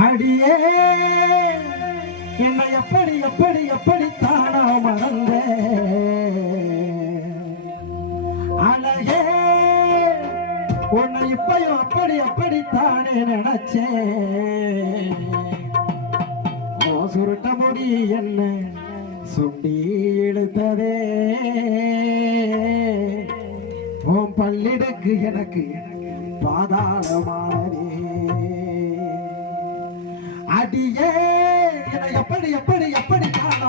அடியே என்னை எப்படி எப்படி எப்படி தானா மறந்த அழகே உன்னை இப்பயும் அப்படி அப்படி தானே நினைச்சேன் சுருட்ட முடி என்ன சுண்டி இழுத்ததே உன் பள்ளிடக்கு எனக்கு பாதாளமானே அடியே என்னை எப்படி எப்படி எப்படி காண